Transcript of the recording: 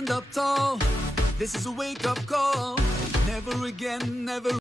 stand up tall. This is a wake-up call. Never again, never